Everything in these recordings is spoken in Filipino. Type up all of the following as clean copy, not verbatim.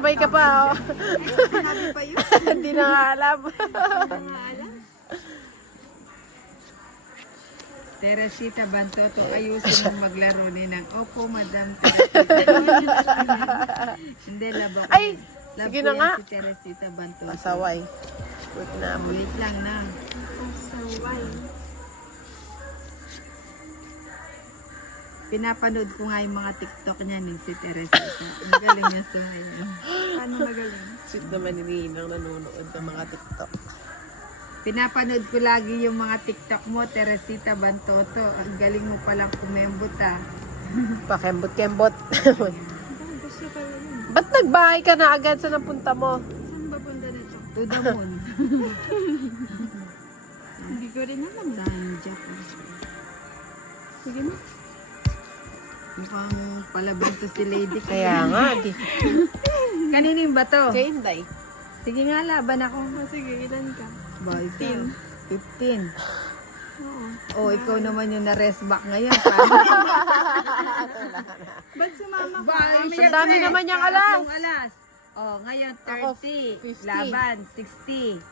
Sabay ka pa, oh. Sinabi pa yun. Hindi na nga alam. Alam. Teresita Bantoto, ayusin mo maglaro ni ng Opo, Madam Teresita. Hindi, laba ko. Ay, Love sige ko na yan nga. si Teresita Bantoto. Pasaway. Wait na. Wait lang na. Pasaway. Pinapanood ko nga yung mga TikTok niya ni si Teresita. Ang galing niya sumayaw. Paano magaling? Sweet naman ni Ninang nanonood ng mga TikTok. Pinapanood ko lagi yung mga TikTok mo, Teresita Bantoto. Ang galing mo palang kumembot ah. Pakembot-kembot. Gusto pa yun. Ba't nagbahay ka na agad sa napunta mo? Saan ba punta nito? To the moon. Hindi ko rin alam. Sanjak. Sige na. Mukhang palaban to si Lady. Kaya nga, di. Kanining ba to? Kay Inday. Sige nga, laban ako. Oh, sige, ilan ka? Ba, 15. 15. Oo. Oh, ikaw naman yung na-rest back ngayon. Ba't sumama ka? Ang dami naman niyang alas. Yung alas. Oh, ngayon Ako, 30. 50. Laban, 60.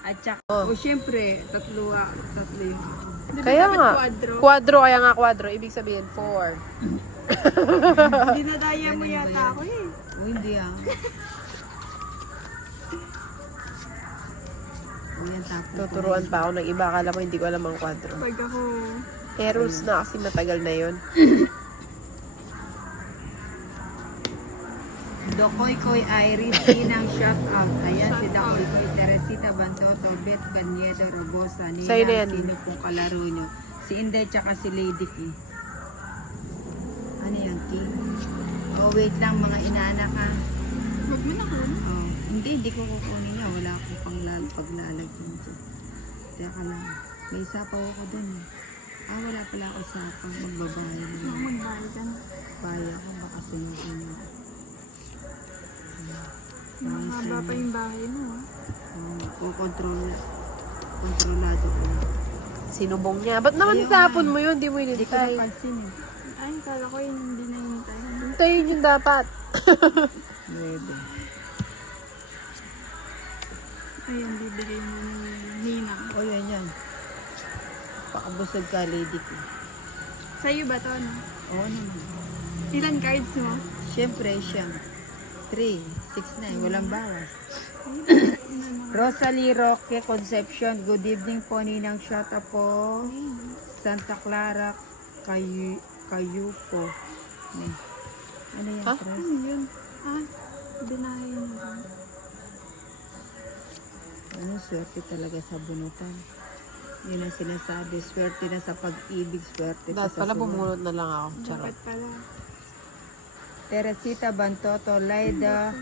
At saka, Oh. syempre, tatlo yung ako. Di ba Kaya dapat nga. Quadro. Quadro, kaya nga quadro. Ibig sabihin, 4. Dinadaya mo yata ako eh. Oh, hindi ah. Oh, yan tapos. Tuturuan pa ako ng iba. Akala mo hindi ko alam ang quadro. Pag ako, Eh, rules na kasi matagal na yon. Dokoy Koy Iris, inang shout out. Ayan si Dokoy Koy, Teresita Bantoto, Beth Caniedo Robosa, Sa'yo na yan. Ninang, sino pong kalaro nyo. Si Inday tsaka si Lady Key. Ano yan, Key? Oh, wait lang, mga inaanak ha. wag mo na ko. Oh, hindi ko kukunin niya. Wala akong paglalagyan dyan. Teka lang. May sapaw ako dun eh. Ah, wala pala ako sapaw. Magbabahay Ako na. magbayad ka na. Baya ko, baka sunodin niya. Mahaba pa yung bahay mo ah. Kontrolado ko. Sinubong niya. Ba't naman Ayun tapon nga. mo yun? Di mo Hindi ko inintay. napansin eh. Ay, kala ko yun hindi na hintay. Hintayin yun dapat. 9. Ayun, bibigay mo ni Nina. O yan. Pakabusog ka, Lady ko. Sa'yo ba to? No? Oo naman. Ilan cards mo? Siyempre siya. 3, 6, 9. Walang bawas. Rosalie Roque Concepcion. Good evening po, Ninang Shot po. Santa Clara Cayuco. Ano yan, Ha? Tres? Ano yun? Ah, binahay mo ba? Ano, swerte talaga sa bunutan. Yun ang sinasabi. Swerte na sa pag-ibig, swerte pa Dapat sa pala suwan. bumunod na lang ako. Charot. Dapat pala. Teresita Bantoto, Laida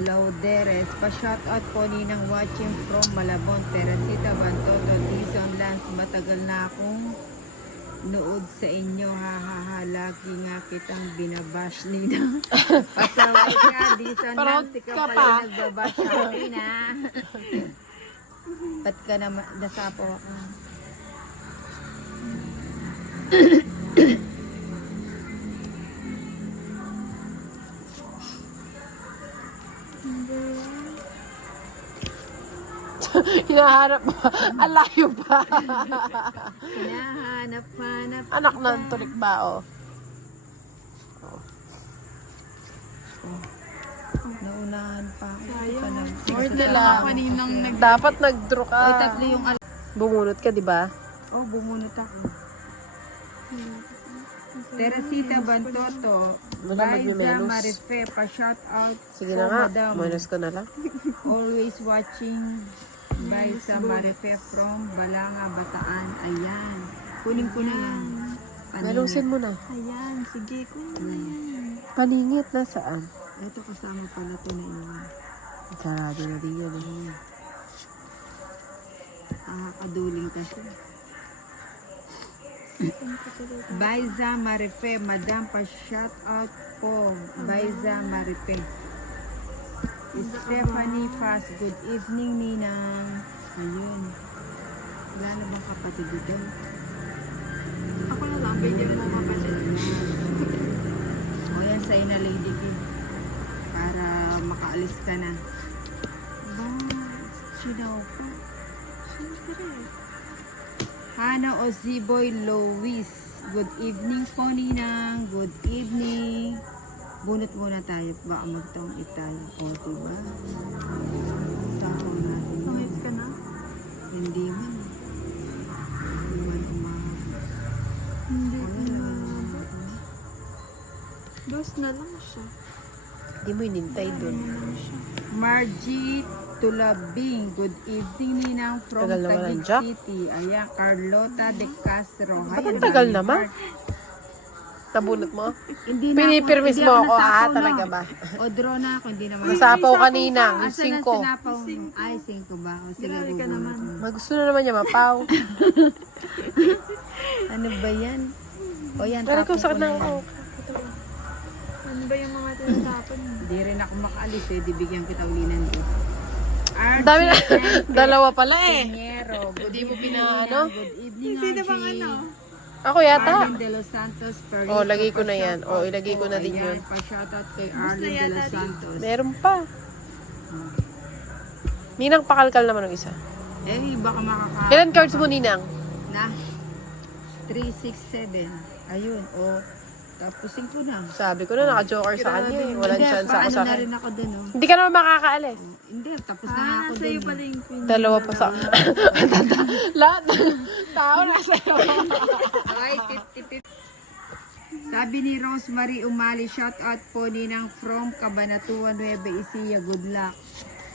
Lauderes, pa-shoutout po Ninang watching from Malabon. Teresita Bantoto, Dizon Lance, matagal na akong nood sa inyo, lagi nga kitang binabash Ninang. Pasaway ka, Dizon Lance, ikaw ka pala pa. yung nagbabash sa akin ha. Ba't ka naman, nasapo ako. Hinahanap mo. Alayo pa. Hinahanap-hanap. Anak ng tulik ba, oh. Naunahan pa. Sayang. Word Wala nila. ako kaninang nag... Dapat nag-draw ka. Oy, tatlo yung Bumunot ka, di ba? Oh, bumunot ako. Teresita Bantoto, Wala Liza magmemelos. Marife, pa-shout out Sige po, na nga. madam. Minus ko na lang. Always watching Liza Marife from Balanga, Bataan. Ayan. Kunin ko na yan. Malusin mo na. Ayan, sige. Kunin. Paningit na saan? Ito kasama pala to na iwan. Sarado na din yun. Eh. Kaduling kasi. Baiza Marife, madam, pa-shout out po. Baiza Marife. Stephanie Fast, good evening, Ninang. Ayun. Wala na bang kapatid dito? Ako na lang, bigyan mo kapatid. O yan, sa'yo na, Lady Kid. Para makaalis ka na? Ba, sinaw pa. Siyempre. Hana Oziboy Lois. Good evening po, Ninang. Good evening. Bunot muna tayo. Baka magtongit tayo. O, diba? Sakong natin. Tungits ka na? Hindi man. Hindi man umahal. Hindi ko na. Dos na lang siya. Hindi mo inintay dun. Ano lang siya. Margie Tulabing. Good evening, Ninang. From Tagal naman Taguig ang Jack. City. Ayan, Carlota de Castro. Ba't Hi, ang tagal Mami naman? Mark. Nabunot mo? Hindi na Pinipirmis hindi mo ako, nasapaw, talaga no? ba? O draw na ako, hindi naman. Nasapaw kanina, yung Asa na 5. sinapaw mo? Ay, 5 ba? O sige, Grabe ka bubunot naman. mo. Gusto na naman niya mapaw. Ano ba yan? O yan, Pero kung tapon sakit ko na na yan. ako. Ano ba yung mga tinatapon mo? Hindi rin ako makaalis eh, di bigyan kita uli ng Diyos. Dami na. Dalawa pala eh. Pinheiro. Good Hindi mo evening, pinaano? Good evening, Sino bang Archie. ano? Ako yata. Arlene de los Santos. Perito, Oh, lagay ko na yan. pa-shoutout Oh, ilagay ko na din Ayan, yun. pa-shoutout kay Gusto Arlene de los yata din. Santos. Meron pa. Ninang pakalkal naman ng isa. Eh, baka makaka... Ilan cards mo, Ninang? Na? 367. Ayun, o. Tapusin ko na. Sabi ko na, naka-joker sa kanya eh. Walang Hindi, chance ako paano sa na rin kanya. ako dun, oh. Hindi ka naman makakaalis. Hindi, tapos na nga ako Sa'yo dun. pala yung queen. Dalawa pa sa... Lahat ng tao nasa Ay, 50-50. Sabi ni Rosemary Umali, shout out po Ninang from Cabanatuan, Nueva Ecija. Good luck.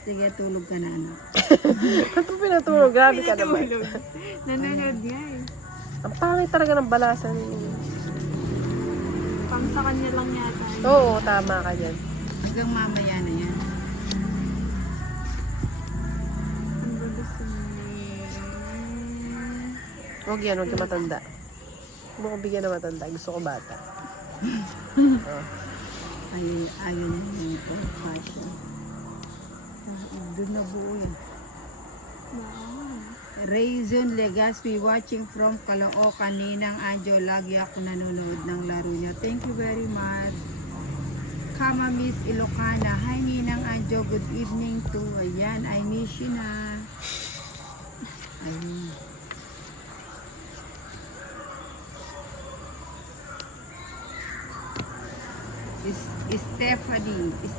Sige, tulog ka na, anak. Ba't mo pinatulog? Grabe ka naman. Pinatulog. Nanonood nga eh. Ang pangit talaga ng balasan. Pang sa kanya lang yata. Oo, tama ka dyan. Hanggang mamaya na yan. Ang gusto niya. Huwag yan, huwag ka matanda. Huwag mo kong bigyan na matanda. Gusto ko bata. Oh. Ayun yung fashion. Doon na buo yan. Raisin Legaspi watching from Caloocan. Ninang Anjo, lagi ako nanonood ng laro niya. Thank you very much. Kama Miss Ilocana. Hi Ninang Anjo, good evening to. Ayan, I miss you na. Ayun.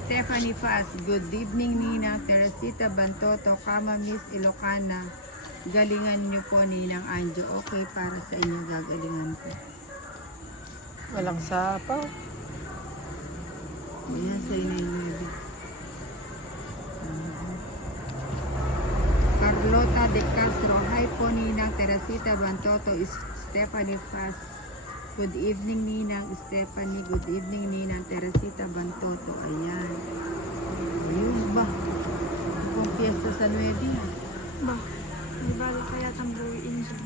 Stephanie Faz, good evening Ninang Teresita Bantoto, Kama Miss Ilocana. Galingan niyo po Ninang Anjo. Okay, para sa inyo gagalingan ko. Walang sapaw. Ayan, sa'yo na yung baby. Carlota de Castro, hi po Ninang Teresita Bantoto, Stephanie Faz. Good evening Ninang Stephanie, good evening Ninang Teresita Bantoto. Ayan. Ayun ba? Kung piyesta sa 9 ah. Ba? May bala kaya tang buwiin dyan.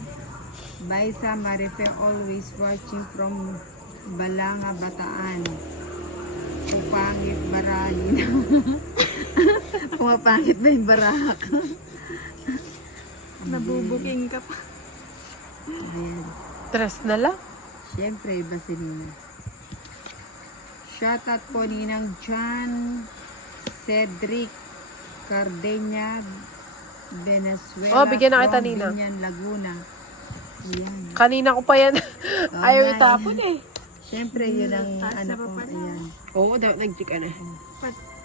Baisa Marife always watching from Balanga, Bataan. Pupangit barahin. Pumapangit ba yung barak? Nabubuking ka pa. Ayan. Tres na lang. Siyempre, iba si Nina. Shoutout po Ninang John Cedric Cardenia Venezuela. Oh, bigyan na kita, from Nina. Binyan, Laguna. Ayan. Kanina ko pa yan. Ayaw nga, itapon eh. Siyempre, yun ang Taas ano na pa ko. pala. Ayan. Oo, nag-check ka na.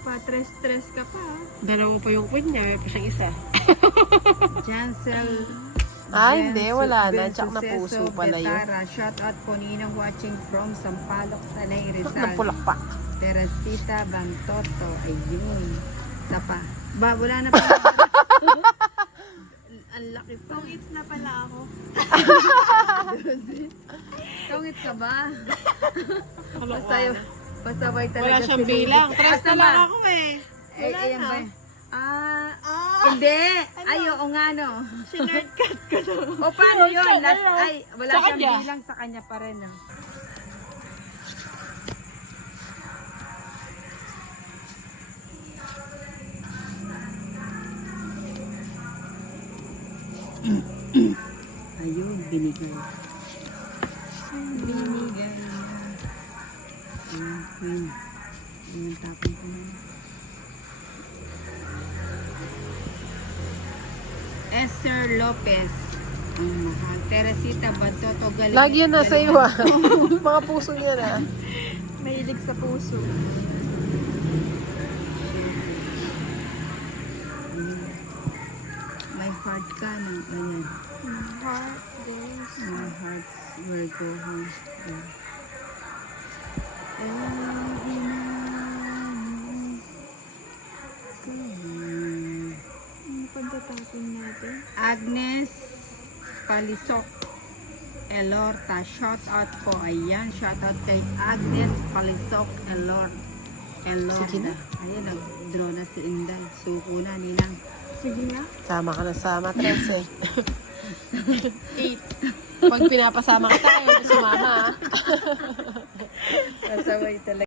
Pa-tres-tres ka pa. Dalawa pa yung queen niya. May pa siyang isa. Jansel Hindi. Wala na. Tsak na puso pala yun. Shout out po Ninang watching from Sampaloc, Tanay, Rizal. Napulakpak. Teresita Bantoto. Ayun. Isa pa. Ba, wala na pa. Ang laki pa. Tungits na pala ako. Tungit ka ba? Pasayo. Pasaway talaga. Wala siyang si Lily. bilang. Tres Asa na lang ba? ako eh. Eh, ayan ba? Hindi. Ay, oo nga no. Sinartcut ko to. O paano yun? Last, ay, wala Sa siyang kanya? bilang sa kanya pa rin. No? Ayun, binigay. Binigay na. Ayun, queen. Ayun, tapon ko na. Esther Lopez. Ang mahal. Teresita Bantoto. Galing. Lagi yan nasa iyo ah. Mga puso yan ah. Mahilig sa puso. My heart ka ng ayan. Heart goes. My heart will go home. Yeah. Ano pagtatapin natin? Agnes Palisok Elorta, shout out po. Ayan, shout out kay Agnes Palisok Elorta. Sige na. Ayan, nag-draw na si Inday. Suko na, Ninang. Sige na. Sama ka na sa matres eh. 8. Pag pinapasama ka tayo, sumama ah. Kasaway talaga.